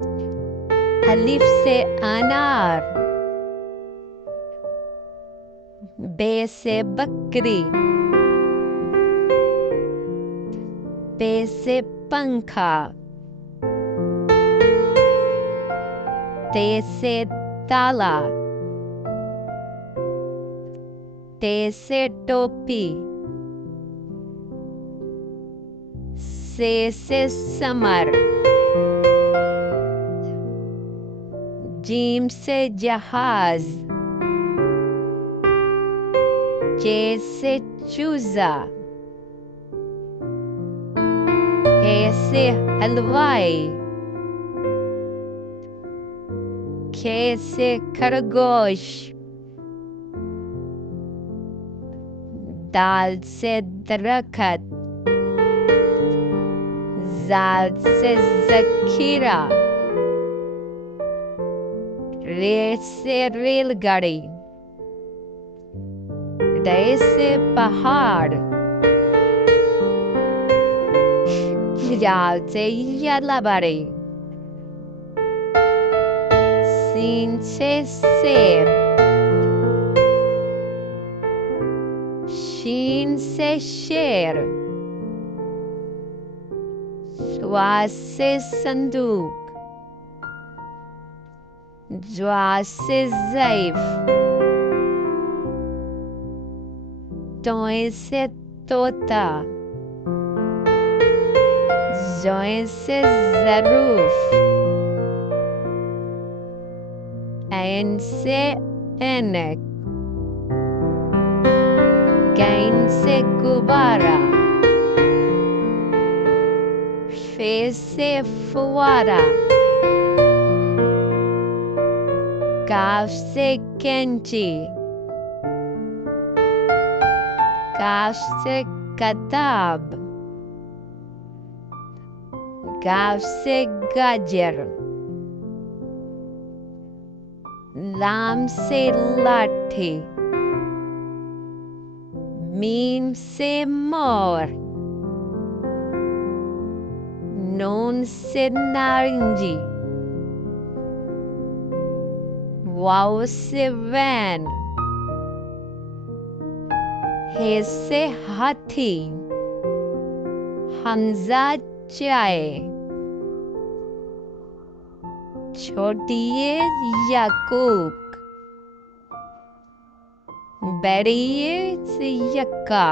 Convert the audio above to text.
अलिफ से अनार, बे से बकरी, पे से पंखा, ते से ताला, टे से टोपी, से समर, जीम से जहाज, जे से चूजा, हे से हलवाई, खे से खरगोश, दाल से दरखत, जाल से जखीरा, रे से रेलगाड़ी, रे से पहाड़, याल से यालाबाड़ी, सीन से सेब, शीन से शेर, श्वास से संदूक, ज्वा से ज़ैफ, तोय से तोता, जोय से ज़रूफ, ऐन से ऐनक, गैन से गुब्बारा, फे से फुवारा, काफ से कैंची, काफ से किताब, गाफ से गाजर, लाम से लाठी, मीम से मोर, नून से नारंगी, वाव से वैन, हे से हाथी, हमजा चाय, छोटिए याकूब, बड़िए से यक्का,